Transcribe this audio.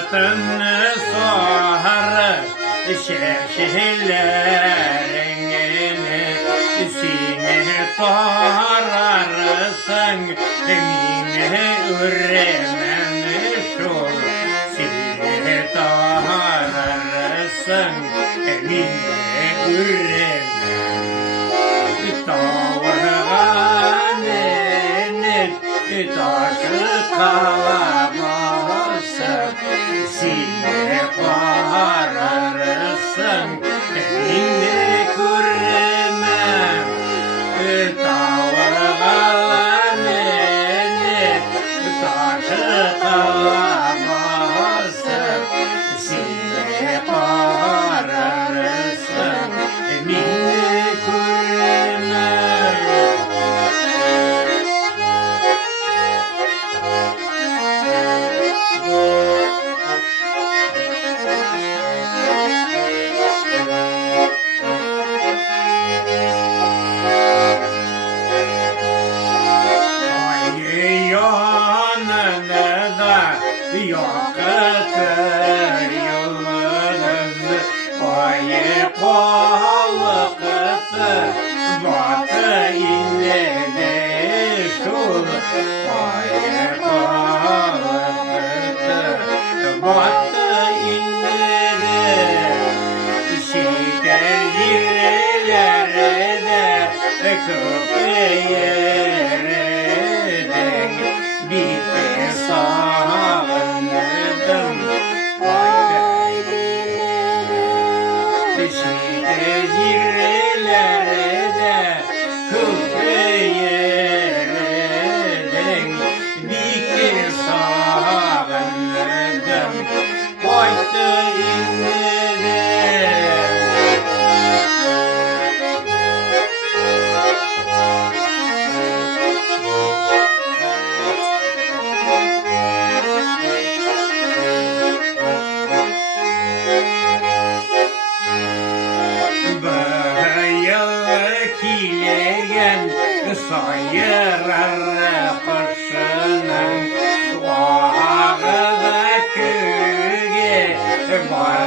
Altını soğar şehirlerini sine torarsın mine ürememiş ol sine torarsın mine ürememiş tavrağanın taşı kalamazsın sine torarsın mine küremem tavrağanın taşı kalamazsın sine torarsın mine küremem. Yoktur yıldız, ayı kolu kıtır, batı inledi şul. Ayı kolu kıtır, batı inledi, şeker yerlerde köpeğerden bir sağladım. Şehirlerde köpeğerden bir sağladım. Koydu inledi. Kileyen sayırar kışının ağzı köye var.